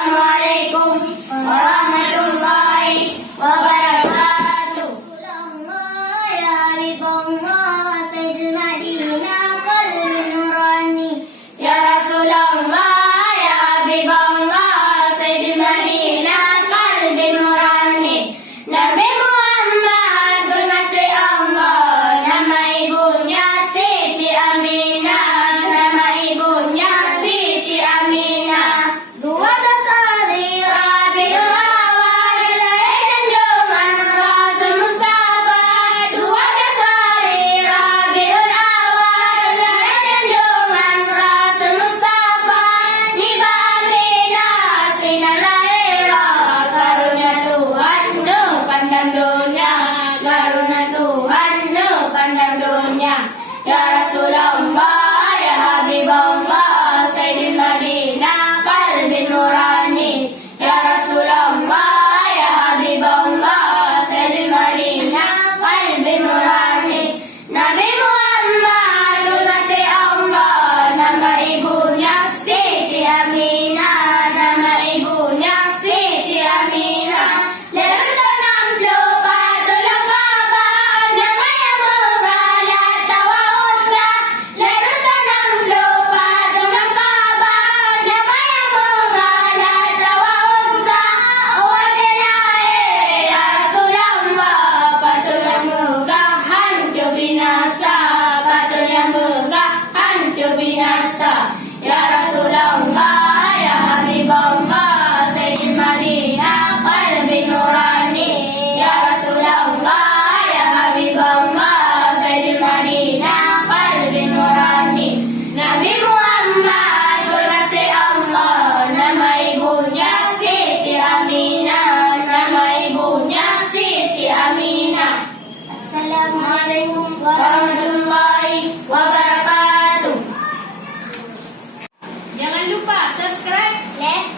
Assalamualaikum warahmatullahi wabarakatuh. Ya Habibullah, Sayyidul Madinah, qalbi nurani. Ya Rasulullah, ya Habibullah, Sayyidul Madinah, qalbi nurani. Nabi Muhammad kekasih Allah, nama ibunya Siti Aminah, nama ibunya Siti Aminah. Dua Dasari Rabiul Awal, dan Juman Rasul Mustafa. Dua Dasari Rabiul Awal, dan Juman Rasul Mustafa. Niba Aminah sinar lahira, karunia Tuhan nu pandang dunia, karunia Tuhan nu pandang dunia. Ya Rasulullah, ya Habibullah, Sayyidul Madinah, qalbi nurani. Ya Rasulullah, ya Habibullah, Sayyidul Madinah, qalbi nurani. Nabi Muhammad kekasih Allah, nama ibunya Siti Aminah, nama ibunya Siti Aminah. Lerut 64 kabar, nama yang menghalat tawa uzza. Lerut 64 kabar, nama yang menghalat tawa uzza. Awadilai ya Rasulullah, patul yang megah hancur binasa, patul yang megah hancur binasa. Ya Rasulullah, ya Habibullah, Sayyidul Madinah, qalbi nurani. Ya Rasulullah, ya Habibullah, Sayyidul Madinah, qalbi nurani. Nabi Muhammad kekasih Allah, nama ibunya Siti Aminah, nama ibunya Siti Aminah. Assalamualaikum warahmatullahi wabarakatuh. Jangan lupa subscribe, Like,